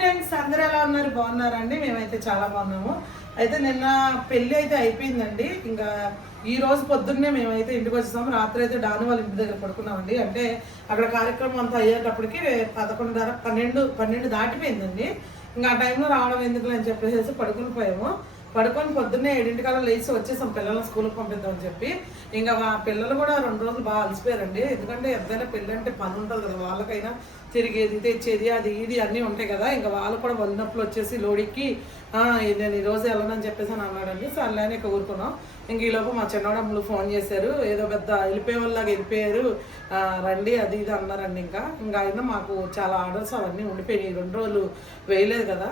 Friends అందరూ ఎలా ఉన్నారు? బాగున్నారండి. మేమైతే చాలా బాగున్నాము. అయితే నిన్న పెళ్ళి అయితే అయిపోయిందండి. ఇంకా ఈ రోజు పొద్దున్నే మేమైతే ఇంటికి వచ్చేసాము. రాత్రి అయితే డాను వాళ్ళ ఇంటి దగ్గర పడుకున్నామండి. అంటే అక్కడ కార్యక్రమం అంతా అయ్యేటప్పటికి పదకొండున్నర పన్నెండు పన్నెండు దాటిపోయిందండి. ఇంకా ఆ టైంలో రావడం ఎందుకు అని చెప్పేసి పడుకుని పోయాము. పడుకొని పొద్దున్నే ఏడింటికల్లా లేచి వచ్చేసాం పిల్లల్ని స్కూల్కి పంపిద్దామని చెప్పి. ఇంకా మా పిల్లలు కూడా రెండు రోజులు బాగా అలసిపోయారండి. ఎందుకంటే ఎంతైనా పిల్లంటే పని ఉంటుంది కదా వాళ్ళకైనా తిరిగేది తెచ్చేది అది ఇది అన్నీ ఉంటాయి కదా. ఇంకా వాళ్ళు కూడా వదిలినప్పుడు వచ్చేసి లోడికి నేను ఈరోజు వెళ్ళనని చెప్పేసి అని అన్నాడండి. సర్లే అని కోరుకున్నాం ఊరుకున్నాం. ఇంక ఈలోపు మా చిన్నవాడమ్మలు ఫోన్ చేశారు. ఏదో పెద్ద వెళ్ళిపోయే వాళ్ళగా వెళ్ళిపోయారు రండి అది ఇది అన్నారండి ఇంకా. ఇంకా అయినా మాకు చాలా ఆర్డర్స్ అవన్నీ ఉండిపోయినాయి. రెండు రోజులు వేయలేదు కదా.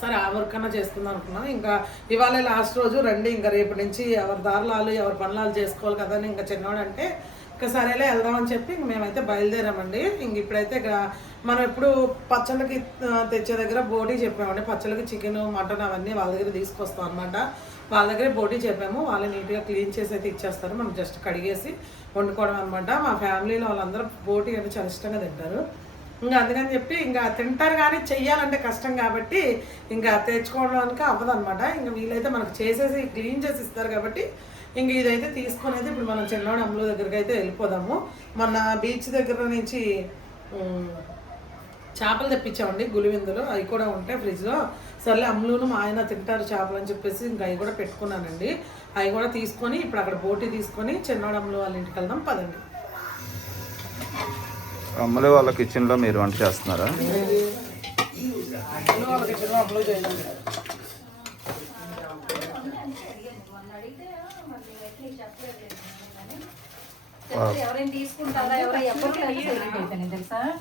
సరే ఆ వర్క్ చేసుకుందాం అనుకున్నాం. ఇంకా ఇవాళ లాస్ట్ రోజు రండి ఇంకా రేపు నుంచి ఎవరి దారులాలు ఎవరి పనులాలు చేసుకోవాలి కదా అని ఇంకా చిన్నవాడు అంటే ఇంకా సరేలే వెళ్దామని చెప్పి ఇంక మేమైతే బయలుదేరామండి. ఇంక ఇప్పుడైతే ఇక మనం ఎప్పుడు పచ్చళ్ళకి తెచ్చే దగ్గర బోటీ చెప్పామండి. పచ్చళ్ళకి చికెన్ మటన్ అవన్నీ వాళ్ళ దగ్గర తీసుకొస్తాం అనమాట వాళ్ళ దగ్గర బోటీ చెప్పాము. వాళ్ళు నీట్గా క్లీన్ చేసి అయితే ఇచ్చేస్తారు. మనం జస్ట్ కడిగేసి వండుకోవడం అనమాట మా ఫ్యామిలీలో వాళ్ళందరూ బోటీ అంటే చాలా ఇష్టంగా తింటారు. ఇంకా అందుకని చెప్పి ఇంకా తింటారు కానీ చెయ్యాలంటే కష్టం కాబట్టి ఇంకా తెచ్చుకోవడానికి అవ్వదు అనమాట ఇంకా వీళ్ళైతే మనకు చేసేసి క్లీన్ చేసి ఇస్తారు కాబట్టి ఇంక ఇదైతే తీసుకొని అయితే ఇప్పుడు మనం చిన్నవాడు అమ్ముల దగ్గరికి అయితే వెళ్ళిపోదాము. మొన్న బీచ్ దగ్గర నుంచి చేపలు తెప్పించామండి గులివిందులు అవి కూడా ఉంటాయి ఫ్రిడ్జ్లో. సర్లే అమ్ములును మా ఆయన తింటారు చేపలు అని చెప్పేసి ఇంకా అవి కూడా పెట్టుకున్నానండి. అవి కూడా తీసుకొని ఇప్పుడు అక్కడ బోటి తీసుకొని చిన్నవాడు అమ్ములు వాళ్ళ ఇంటికి వెళ్దాం పదండి. అమ్మలే వాళ్ళ కిచెన్లో మీరు వంట చేస్తున్నారా? అమ్ములు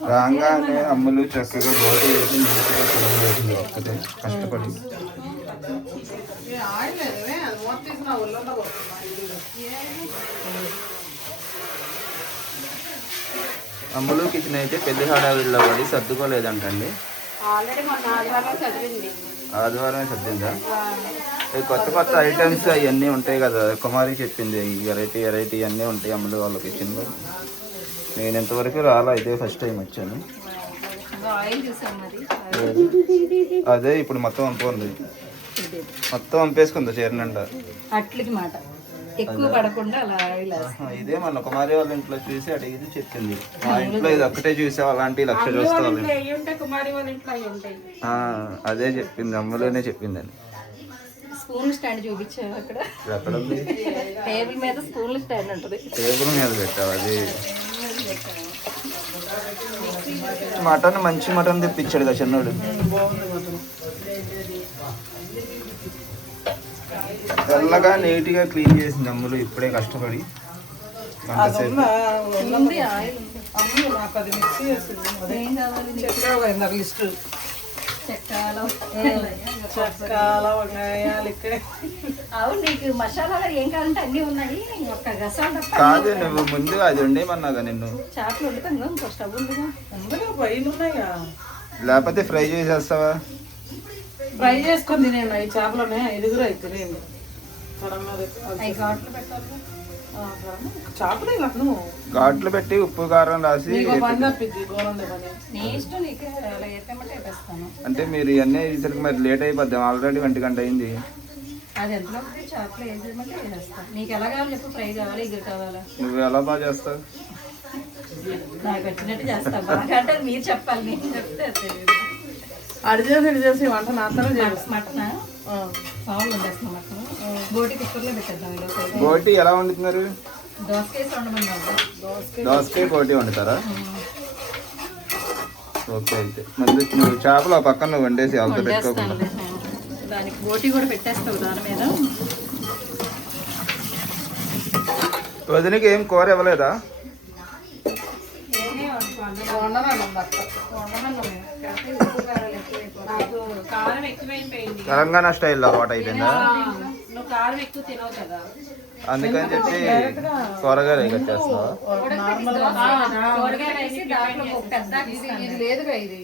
రాగానే అమ్మలు చక్కగా బోటి వేసి నీట్గా క్లీన్ చేసింది ఒక్కటే కష్టపడి. ఆయిల్ లేదే అది మూత తీసి నా ఒళ్ళంతా కొడుతున్నా అమ్మలు కిచెన్ అయితే పెళ్ళి హడావిడిలో పడి సర్దుకోలేదంటండి. ఆదివారం సర్దిందా కొత్త కొత్త ఐటమ్స్ అవన్నీ ఉంటాయి కదా. కుమారి చెప్పింది ఈ వెరైటీ వెరైటీ అన్నీ ఉంటాయి అమ్మలు వాళ్ళ కిచెన్లో నేను ఇంతవరకు రాలా ఇదే ఫస్ట్ టైం వచ్చాను. అదే ఇప్పుడు మొత్తం వంపుకుంది మొత్తం వంపేసుకుంది చీర నిండా. అట్లకి మాట. ఎక్కువ పడకుండా అలా ఇదే మన కుమారి వాళ్ళ ఇంట్లో చూసి అడిగింది చెప్పింది. మా ఇంట్లో ఇది ఒక్కటే చూసావు అలాంటి లక్ష చూస్తావాలి ఆ, అదే చెప్పింది అమ్మలోనే చెప్పిందని స్పూన్ స్టాండ్ చూపించావు అక్కడ? ఎక్కడ ఉంది? టేబుల్ మీద స్పూన్ స్టాండ్ ఉంటుంది. టేబుల్ మీద పెట్టావు అది? మటన్ మంచి మటన్ తెప్పించాడు కదా చిన్నోడు. తెల్లగా నీట్గా క్లీన్ చేసింది అమ్ములు ఇప్పుడే కష్టపడి. లిస్టు. కాదు నువ్వు ముందు అది ఉండేమన్నాగా నిన్ను. లేకపోతే ఫ్రై చేసేస్తావా? ఫ్రై చేసుకొని తినేయండి అవి చేపలోనే ఐదుగురు అయితే ఘాట్లు పెట్టి ఉప్పు కారం రాసి అంటే మీరు ఇవన్నీ మరి లేట్ అయిపోద్దాం ఆల్రెడీ ఒంటి గంట అయింది. నువ్వు ఎలా బాగా చేస్తావు? మీరు చెప్పాలి నేను చెప్తే అది తెలియదు అడి చేసి ఇడి చేసి వంట నాతోనే చేస్తాను మటన్? పావులు వండేస్తున్నాం మటన్ బోటి కుక్కర్లో పెట్టేద్దాం ఈరోజు బోటి ఎలా వండుతున్నారు? దోసకాయ బోటి వండుతారా? ఓకే అయితే. ముందు నువ్వు చేపలు ఆ పక్కన నువ్వు వండేసి వాళ్ళతో పెట్టుకోకుండా. దానికి బోటి కూడా పెట్టేస్తావు దాని మీద. వదినకి ఏం కూర ఇవ్వలేదా? వండనండి ఎక్కువైపోయింది తెలంగాణ స్టైల్ అలవాటు అయిపోయిందా? అందుకని చెప్పి కూరగాయలు. ఇది లేదుగా ఇది.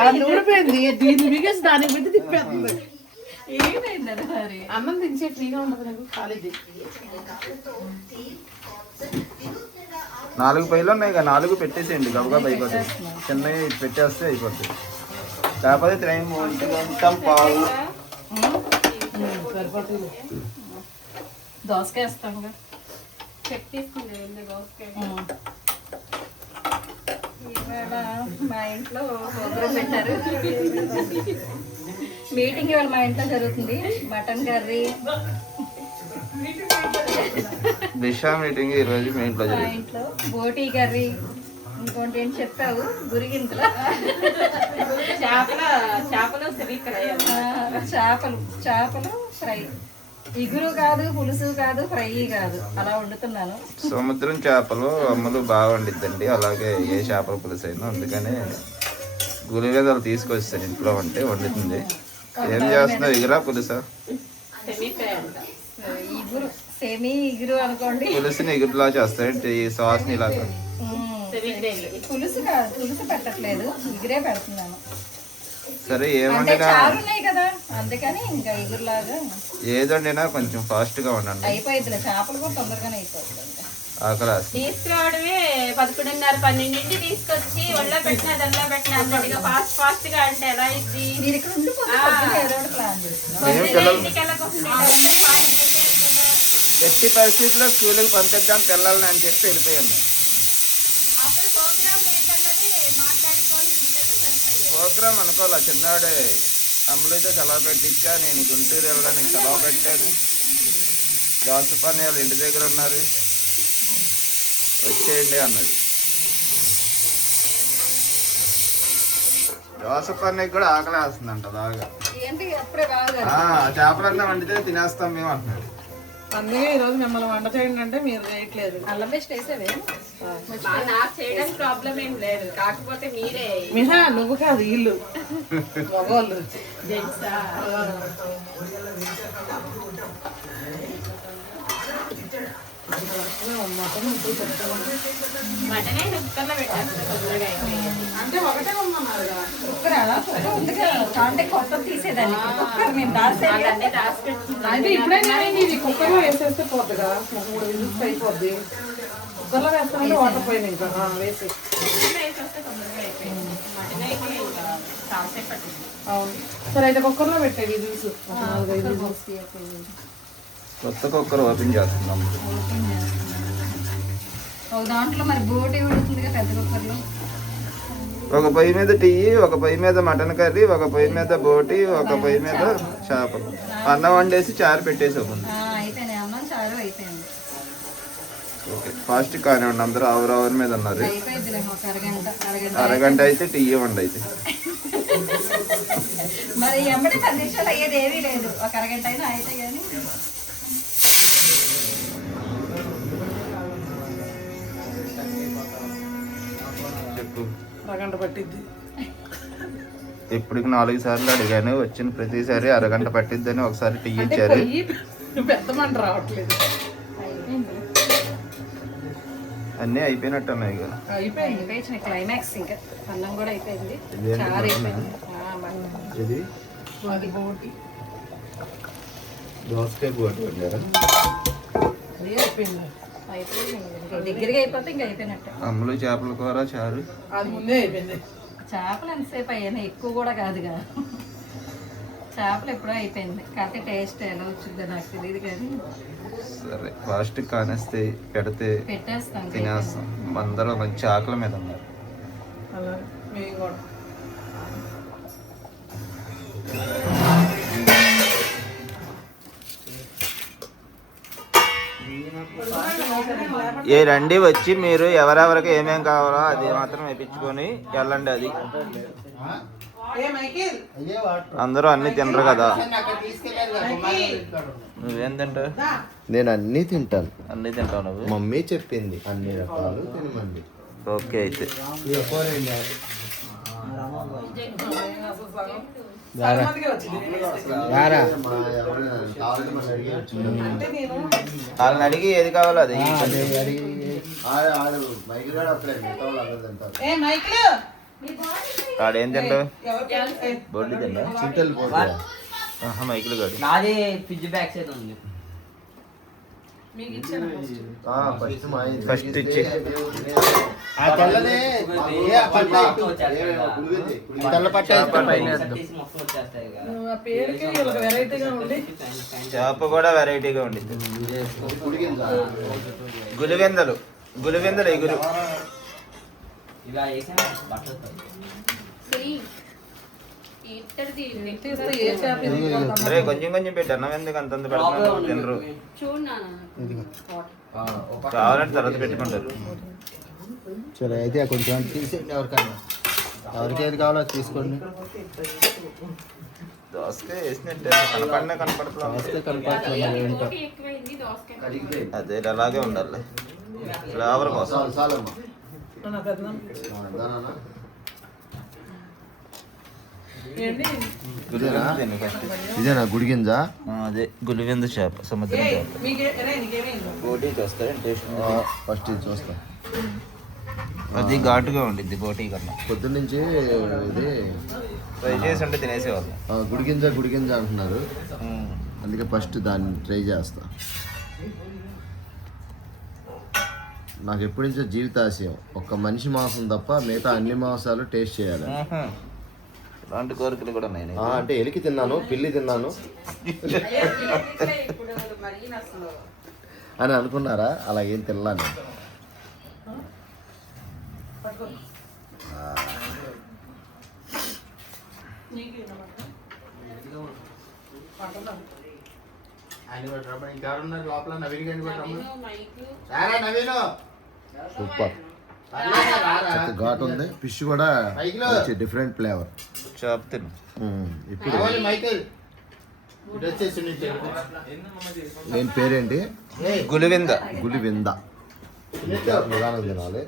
అది ఊడిపోయింది. దీన్ని బిగేసి దానికి పెట్టి తిప్పేస్తుంది. ఏమైందని మరి? అన్నం తించే ఫ్రీగా ఉండదు నాకు కాలేజీ నాలుగు పైలు ఉన్నాయి కదా నాలుగు పెట్టేసేయండి గబగబా అయిపోతుంది చిన్నవి ఇటు పెట్టేస్తే అయిపోతుంది లేకపోతే ఒంటి గంట పావు. దోసకాయ తీసుకుంటే. ఇవాళ మా ఇంట్లో ప్రోగ్రామ్ పెట్టారు. మీటింగ్ ఇవాళ మా ఇంట్లో జరుగుతుంది. Mutton curry. దిశ మీటింగ్ ఈరోజు మీ ఇంట్లో మా ఇంట్లో బోటీ కర్రీ. ఇంకోటి ఏంటి చెప్పావు? గురిగింతలు? చేపల చేపలు ఆ, చేపలు. చేపలు ఫ్రై. ఇగురు కాదు పులుసు కాదు ఫ్రై కాదు. అలా వండుతున్నాను. సముద్రం చేపలు అమ్మలు బాగా వండిద్దండి. అలాగే ఏ చేపల పులుసు అయినా అందుకని గులివేదాలు తీసుకొస్తాను ఇంట్లో వంటే వండుతుంది. ఏం చేస్తున్నావు పులుసా? అంట ఇగురు సెమీ ఇగురు అనుకోండి. పులుసుని ఎగురులా చేస్తారంటే? ఈ సాస్ని ఇలాగా? గ్రేవీ పులుసు కాదు పులుసు పెట్టట్లేదు. ఇగురే పెడుతున్నాను. సరే ఏమండినా కదా అందుకని ఇంకా కొంచెం ఫాస్ట్గా వండండి. అయిపోయిందిలే చేపలు కూడా తొందరగానే అయిపోతుంది ఆకలి వేస్తుంది. తీసుకురావడమే పదకొండున్నర పన్నెండింటి తీసుకొచ్చి ఒళ్ళో పెట్టిన దల్లో పెట్టిన అన్నట్టుగా ఫాస్ట్ ఫాస్ట్గా అంటే ఎలా ఇది ఫాస్ట్ ఎట్టి పరిస్థితుల్లో స్కూల్కి పంపిద్దాం పిల్లల్ని అని చెప్పి వెళ్ళిపోయాం మేము అసలు ప్రోగ్రామ్ ఏంటన్నది మాట్లాడుకొని ఇంటికి వెళ్తే ప్రోగ్రామ్ అనుకోవాలా? చిన్నవాడే అమ్ములైతే సెలవు పెట్టించా నేను గుంటూరు వెళ్ళడానికి సెలవు పెట్టాను. దాసుపని వాళ్ళు ఇంటి దగ్గర ఉన్నారు. వచ్చేయండి అన్నది దోసపన్నీకి కూడా ఆకలి వేస్తుందంట బాగా చేపలన్నా వండితే తినేస్తాం మేము అంటున్నాడు. అందుకే ఈరోజు మిమ్మల్ని వంట చేయండి అంటే మీరు చేయట్లేదు అల్లం పేస్ట్ వేసేవే? నాకు చేయడానికి ప్రాబ్లం ఏం లేదు. కాకపోతే మీరే. మిహా నువ్వు కాదు ఇల్లు. మగవాళ్ళు. మటనే కుక్కర్లో పెట్టేస్తా తొందరగా అయిపోయింది. అంటే ఒకటే ఉన్నారుగా కుక్కర్ కుక్కర్ ఉంది కదా అంటే కొత్త తీసేదాన్ని. కుక్కర్ మేము దాసేది వాళ్ళన్నీ రాసి పెట్టుకున్నాను అయితే ఇప్పుడే నేను ఇది కుక్కర్లో వేసేస్తే మూడు విజిల్స్ అయిపోద్ది. కుక్కర్లో వాటర్ పోయింది ఇంకా. ఆ, వేసి వేసి వస్తే తొందరగా అయిపోయింది. మటన్ అయితే ఇంకా చాలాసేపు పట్టింది. అవును. సరే అయితే కుక్కర్లో పెట్టే విజిల్స్ ఒక నాలుగైదు విజిల్స్ కొత్త కుక్కర్ ఓపెన్ చేస్తున్నాం. ఒక దాంట్లో మరి బోటి ఉడుతుందిగా పెద్ద కుక్కర్లో. ఒక పొయ్యి మీద టీ ఒక పొయ్యి మీద మటన్ కర్రీ ఒక పొయ్యి మీద బోటి ఒక పొయ్యి మీద చేపలు అన్నం వండేసి చారు పెట్టేసి ఒక ముందు. ఆ, అయిపోయినాయి. అన్నం చారు అయిపోయింది. ఓకే. ఫాస్ట్ కానివ్వండి అందరూ అవర్ అవర్ మీద ఉన్నారు. అరగంట అయితే టీ ఇవ్వండి అయితే. మరి అయ్యేది ఏమీ లేదు. ఒక అరగంట అయినా అయితే కానీ. అరగంట పట్టిద్ది. ఇప్పటికి నాలుగు సార్లు అడిగాను వచ్చిన ప్రతిసారి అరగంట పట్టిద్దని ఒకసారి టీ ఇచ్చారు. పొయ్యి పెద్ద మంట రావట్లేదు. అన్నీ అయిపోయినట్టు ఉన్నాయి అయిపోయింది. అయిపోయింది క్లైమాక్స్ ఇంకా. అన్నం కూడా అయిపోయింది. ఇదేంటి చారు మటనా? అయిపోయింది. ఆ, మటన్. ఇది? అది బోటి. దోసకాయ బోటి వండారా? అయిపోయింది. దగ్గరగా అయిపోతే ఇంకా అయిపోయినట్టు. అమ్ములు చేపల కూర చారు. అది ముందే అయిపోయింది. చేపలు ఎంతసేపు అయ్యాను ఎక్కువ కూడా కాదుగా. చేపలు ఎప్పుడో అయిపోయింది. కాకపోతే టేస్ట్ ఎలా వచ్చిందో నాకు తెలియదు కానీ. సరే ఫాస్ట్ కానేస్తే పెడితే పెట్టేస్తాం తినేస్తాం. అందరూ మంచి ఆకలి మీద ఉన్నారు. అలా మేము కూడా. ఏ రండి వచ్చి మీరు ఎవరెవరికి ఏమేం కావాలో అది మాత్రం వేయించుకొని వెళ్ళండి అది. అందరూ అన్ని తినరు కదా. నువ్వేం తింటావు. నేను అన్నీ తింటాను. అన్ని తింటావు నువ్వు? మమ్మీ చెప్పింది అన్ని రకాలు తినమండి ఓకే అయితే. సగం మందికే వచ్చింది. అంటే నేను వాళ్ళని అడిగి ఏది కావాలో అది. ఏ మైకేల్? ఆడేం ఏ, బొడ్డు తింటా చింతలు పోతాయా? ఆహా మైకిల్ గాడి నాది ఫ్రిడ్జ్ బ్యాక్ సైడ్ ఉంది. ఫస్ట్ ఇచ్చి. తెల్ల పట్ట చేప కూడా వెరైటీగా ఉండిద్ది. ఉడికిందా? గులివెందలు గులివెందలు ఎగురు ఇలా అరే కొంచెం కొంచెం పెట్టి అన్నం ఎందుకు పెడుతున్నారు? తినరు. కావాలంటే తర్వాత పెట్టుకుంటారు. సరే అయితే కొంచెం తీసేయండి ఎవరికైనా. ఎవరికి ఏది కావాలో అది తీసుకోండి. దోసకాయ వేసినట్టే కనపడినా కనపడుతుంది అదే అలాగే ఉండాలి. ఫ్లేవర్ కోసం చాలు చాలమ్మా నా పెద్దనాన్న. దానా ఏంటి గులివెందు తిను ఫస్ట్ ఇదేనా గుడిగింజ? అదే గులివెందు చేప సముద్రం చేప. ఫస్ట్ ఇది చూస్తా. అది ఘాటుగా ఉండిద్ది బోటీ కన్నా. పొద్దున్న నుంచి ఇది ఫ్రై చేసి ఉంటే తినేసేవాళ్ళం. ఆ, గుడిగింజ గుడిగింజ అంటున్నారు. ఉమ్. అందుకే ఫస్ట్ దాన్ని ట్రై చేస్తా. నాకు ఎప్పటి నుంచో జీవితాశయం ఒక్క మనిషి మాంసం తప్ప మిగతా అన్ని మాంసాలు టేస్ట్ చేయాలి ఇలాంటి కోరికలు కూడా ఉన్నాయి ఆ, అంటే ఎలికి తిన్నాను పిల్లి తిన్నాను. అని అనుకున్నారా? అలా ఏం తినలా నేను. సూపర్. ఘాట్ ఉంది. ఫిష్ కూడా మంచి డిఫరెంట్ ఫ్లేవర్ చేప తిను ఇప్పుడు నేను పేరేంటి? గులివెంద. గులి వింద నిదానం తినాలి?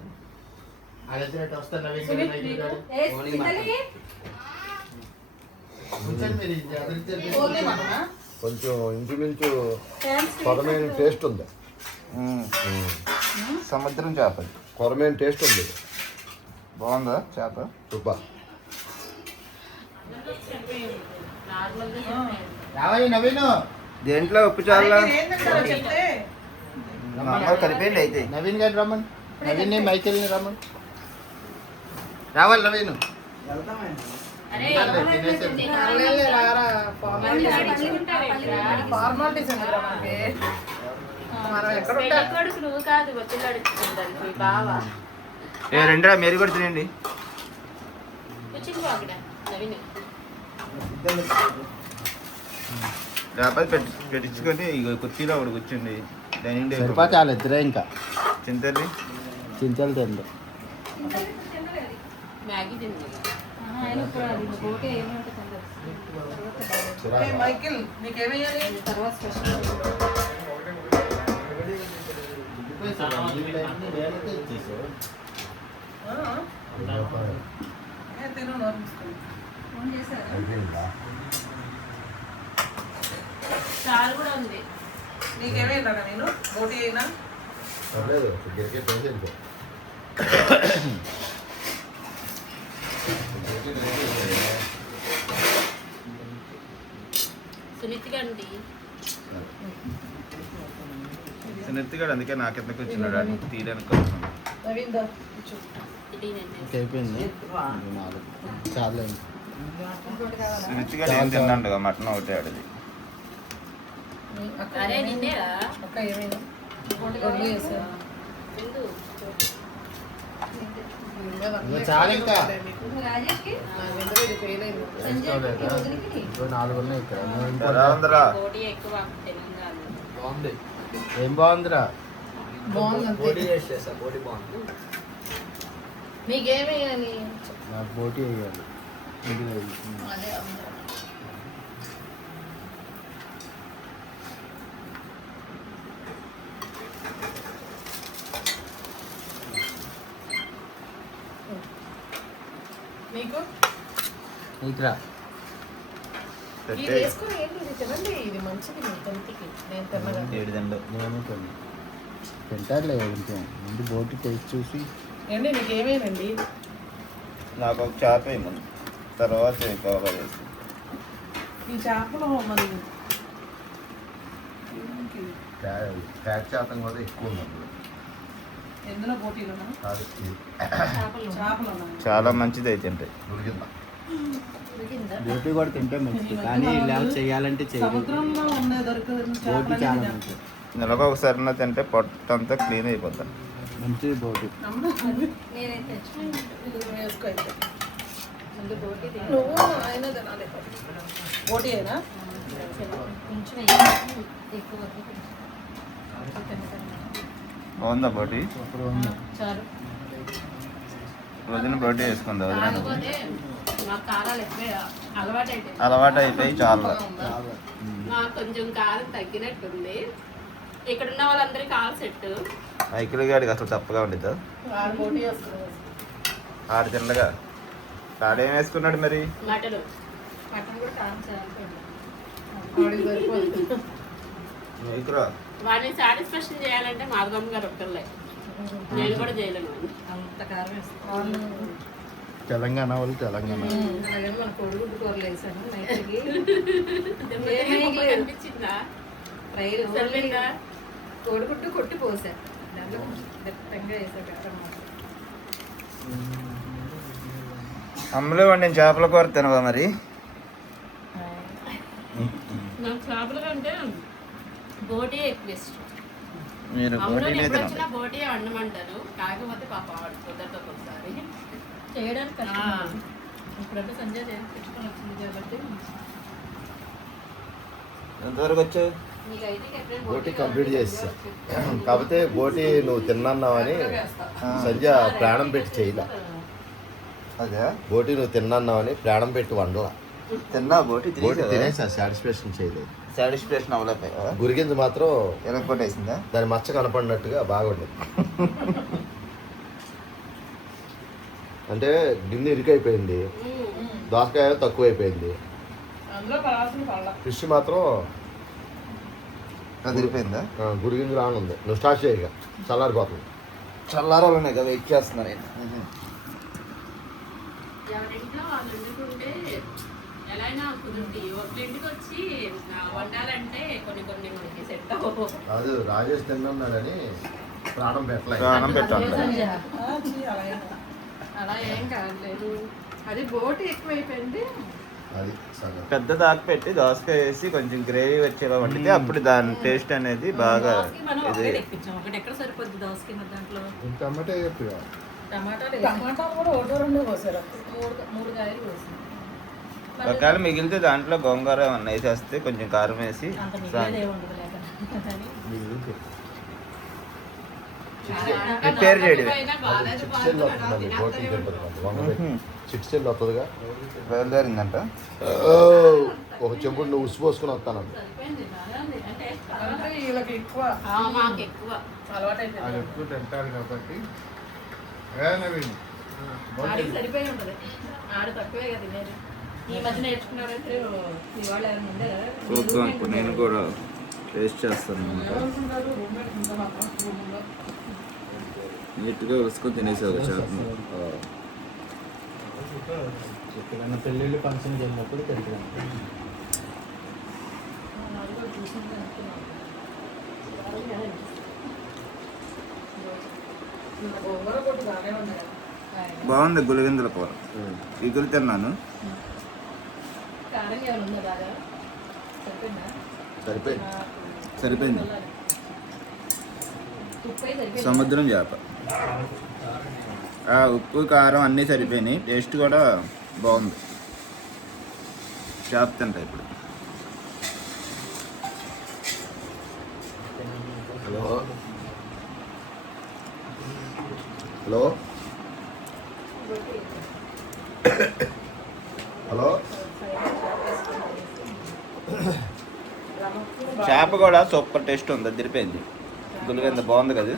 కొంచెం ఇంచుమించు కొరమైన టేస్ట్ ఉంది. సముద్రం చేప ఇది. కొరమైన టేస్ట్ ఉంది? బాగుందా చేప? సూపర్. దేంట్లో ఉప్పు చాలా కలిపేయండి అయితే. నవీన్ గారు రమ్మని. నవీన్ మైకేల్ రమ్మని. రావాలి నవీన్. ఫార్మాలిటీస్ కొడుకు నువ్వు కాదు వచ్చి నడుచుకుంటారు మీ బావ. ఏ రెండురా మీరు కూడా తినండి. లేకపోతే పెట్టించుకొని ఇక కుర్చీలో ఒకటి కూర్చుంది. Dining table. సరిపోతే వాళ్ళు ఇద్దరే ఇంకా. చింతల్లి చింతలు తిండు మ్యాగీ తింది. ఏ, మైకిల్ నీకేమయ్యాలి తర్వాత స్పెషల్. చారు కూడా ఉంది నీకేమైందా నేను పోటీ అయినా పర్లేదు గిరికే సునెత్తిగాడు అందుకే నా కిందకి వచ్చినాడు అని తీయడానికి అయిపోయింది. నాలుగు. చాలే సునెత్తిగాడు ఏం తిన్నాడు మటన్ ఒకటే ఆడది. నాలుగు ఉన్నాయి ఇక్కడ. ఎలా ఏం బాగుందిరా? బాగుంది అంతే. నీకేమయ్యాలి నాకు పోటీ వేయాలి. నీకు నీకురా? తింటారులే కొంచెం. ముందు బోటి టేస్ట్ చూసి. నీకు ఒక చేప ఇవ్వను తర్వాత కావాలి ఈ చేపలు మరి ఫ్యాట్ శాతం కూడా ఎక్కువ ఉంది. ఎందులో పోటీలు చాలా మంచిది అయితే? బోటి కూడా తింటే మంచిది. కానీ ఇలా చేయాలంటే బోటి చాలా మంచిది. నెలకు ఒకసారి తింటే పొట్టంతా క్లీన్ అయిపోతాం మంచిది బోటి. బాగుందా బోటి? వదిన బోటి వేసుకుందా వదిన అలవాటు అయిపోయి చాలా. మాకు కొంచెం కారం తగ్గినట్టుంది. ఇక్కడ ఉన్న వాళ్ళందరికీ కాల్ సెట్ మైకిల్ గాడికి అసలు తప్పగా ఉండిద్దా? ఆడు వేసుకున్నాడు ఆడు వేసుకున్నాడు మరి? మటన్. మటన్ కూడా కారం చాలు ఆడికి సరిపోతుంది మైకురా వాడిని సాటిస్ఫాక్షన్ చేయాలంటే మాధవమ్మ గారు ఒక్కర్లే నేను కూడా చేయలేను. అంత కారం వేస్తాను తెలంగాణ. వాళ్ళు తెలంగాణ మన కొడుగుడ్డు నైట్కి. కొట్టి పోసాను. దాంట్లో కొంచెం దట్టంగా వేసాను కారం అమ్మలో వండిన చేపల కూర తినవా మరి? నాకు చేపల కంటే బోటీ ఎక్కువ ఇష్టం. మీరు బోటీనే వచ్చినా బోటీ వండమంటారు. కాకపోతే పాప వాడు కుదరదు ఒకసారి చేయడానికి ఇప్పుడంటే సంజయ్ తెచ్చుకొని వచ్చింది కాబట్టి. ఎంతవరకు వచ్చావు? బోటి కంప్లీట్ కావాలంటే చేసా వచ్చి. కాకపోతే బోటి నువ్వు తిన్నాన్నావని సంధ్య ప్రాణం పెట్టి చేయలే. అదే? బోటి నువ్వు తిన్నాన్నావని ప్రాణం పెట్టి వండలా. తిన్నా బోటి బోటి తినేసా సాటిస్ఫాక్షన్ చేయలేదు. సాటిస్ఫాక్షన్ అవ్వలేకపోయా? గురిగింజ మాత్రం ఎలా కొట్టేసిందా దాని మచ్చ కనపడినట్టుగా బాగుండేది అంటే గిన్నె ఇరుకైపోయింది. దోసకాయ తక్కువైపోయింది. అందులో పడాల్సిన పడ ఫిష్ మాత్రం అదిరిపోయిందా ఆ, గురిగింజ రాను ఉంది నువ్వు స్టార్ట్ చేయగా చల్లారిపోతుంది. చల్లారాలనే కదా వెయిట్ చేస్తున్నా నేను ఎలా అయినా కుదురుతుంది ఒకరి ఇంటికి వచ్చి ఆ, వండాలంటే కొన్ని కొన్ని మనకి సెట్ అవ్వవు. అది రాజేష్ తిన్నాడని ప్రాణం పెట్టలేదు ప్రాణం పెట్టాలి. అలా ఏం కాదులేదు. అది బోటి ఎక్కువైపోయింది. అది పెద్ద దాకా పెట్టి దోసకాయ వేసి కొంచెం గ్రేవీ వచ్చేలా వండితే అప్పుడు దాని టేస్ట్ అనేది బాగా ఇది సరిపోద్ది దాంట్లో? టమాటా టమాటాలు కూడా ఒకటో రెండో పోసారు. మూడు మూడు కాయలు వేసాం ఒకవేళ మిగిలితే దాంట్లో గోంగూర ఏమన్నా వేసేస్తే కొంచెం కారం వేసి ప్రిపేర్ ఎల్ వస్తుందిగా బయలుదేరిందంట. ఒక చెంపుడు నువ్వు ఉసు పోసుకుని ఎక్కువ. తింటారు కాబట్టి. ఆడికి సరిపోయి ఉంటుంది. ఆడు తక్కువే కదా చూద్దాం నేను కూడా టేస్ట్ చేస్తాను నీట్గా ఉసుకొని తినేసావు చేపను. ఎక్కడైనా పెళ్ళిళ్ళు ఫంక్షన్ వెళ్ళినప్పుడు ఉంది కదా. బాగుంది గులిగిందుల కూర. ఇగులు తిన్నాను కారం ఏమైనా ఉందా బాగా సరిపోయిందా? సరిపోయింది. సముద్రం చేప. ఆ, ఉప్పు కారం అన్నీ సరిపోయినాయి. టేస్ట్ కూడా బాగుంది. చేప తింటా ఇప్పుడు. హలో? హలో? చేప కూడా సూపర్ టేస్ట్ ఉంది? అది తిరిపోయింది గులిగింద బాగుంది కదా?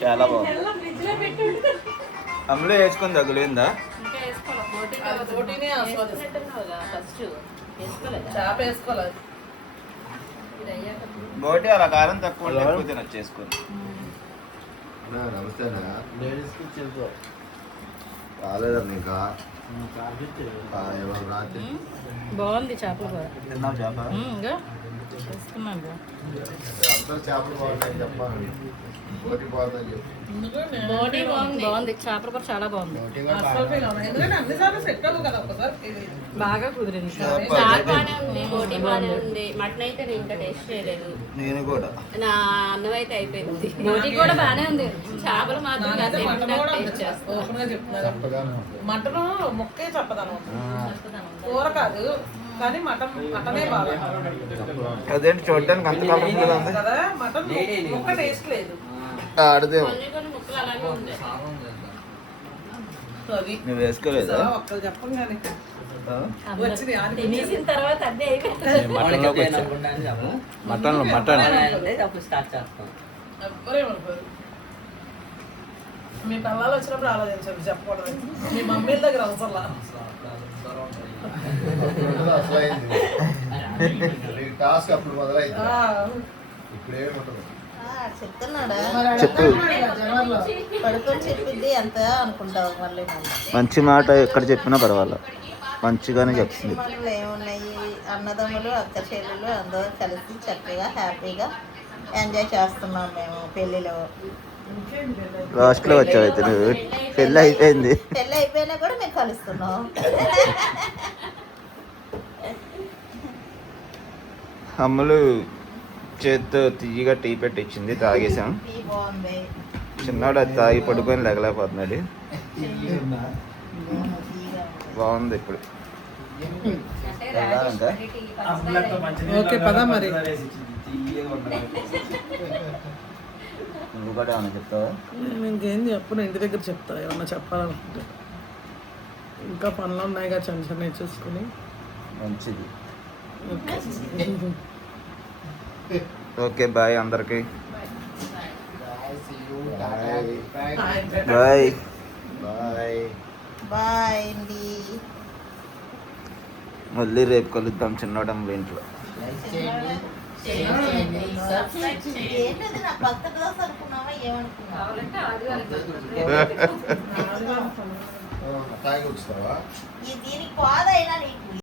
చాలా బాగుంది. అమలు వేసుకుందా? వేసుకోవాలి బోటీ అలా కారం తక్కువ ఎక్కువ తినొచ్చు చెల్పో రాలేదండి ఇంకా బాగుంది చేపల కూర. చేప? చేపలు బాగున్నాయి చెప్పాలి. చెప్పి. బాడీ బాగుంది. బాగుంది. చేపల కూర చాలా బాగుంది. ఎందుకంటే సెట్ అవ్వు కదా. బాగా కుదిరింది. చాలా బాగానే ఉంది. బోటీ బాగానే ఉంది. మటన్ అయితే నేను ఇంకా టేస్ట్ చేయలేదు. నేను కూడా. నా అన్నం అయితే అయిపోయింది. బోటి కూడా బాగానే ఉంది. చేపలు మాత్రం కాసేపు మటన్ నాకు కూడా టేస్ట్ చేస్తాను ఓపెన్గా చెప్తున్నారు చక్కగానే ఉంటుంది మటన్ మొక్కే చెప్పదను కూర కాదు కానీ మటన్ మటనే బాగా. అదేంటి చూడడానికి అంత కలర్ఫుల్గా ఉంది? కదా మటన్ మొక్క టేస్ట్ లేదు. ఆడదేమో నువ్వు వేసుకోలేదా? మటన్. మటన్. ఎవ్వరేమనుకోరు మీ పిల్లలు వచ్చినప్పుడు ఆలోచించండి చెప్పకూడదు. మీ మమ్మీల దగ్గర అవసరంలా ఉంటుంది అసలు టాస్క్ అప్పుడు మొదలైంది. ఇప్పుడు ఏమి ఉంటుంది చెప్పు. మంచి మాట ఎక్కడ చెప్పినా పర్వాలేదు మంచిగానే చెప్తుంది. అన్నదమ్ములు అక్క చెల్లెలు అందరూ కలిసి చక్కగా హ్యాపీగా ఎంజాయ్ చేస్తున్నాం మేము పెళ్ళిలో? లాస్ట్లో వచ్చావు అయితే నువ్వు. పెళ్ళి అయిపోయింది. పెళ్ళి అయిపోయినా కూడా మేము కలుస్తున్నాం. అమ్మలు చేత్తో తీయగా టీ పెట్టి ఇచ్చింది తాగేసాం చిన్నాడు అది తాగి పడుకొని లేగలేకపోతున్నాడు. బాగుంది ఇప్పుడు. ఓకే పద మరి. నువ్వు కూడా ఏమైనా చెప్తావా? నేను ఇంకేం చెప్పను ఇంటి దగ్గర చెప్తా ఏమన్నా చెప్పాలనుకుంటే. ఇంకా పనులు ఉన్నాయి కదా చిన్న చిన్న చూసుకుని. మంచిది. ఓకే. బాయ్ అందరికి. బాయ్ బాయ్ బాయ్ అండి మళ్ళీ రేపు కలుద్దాం చిన్నోడమ్మ ఇంట్లో. ఏమనుకున్నావా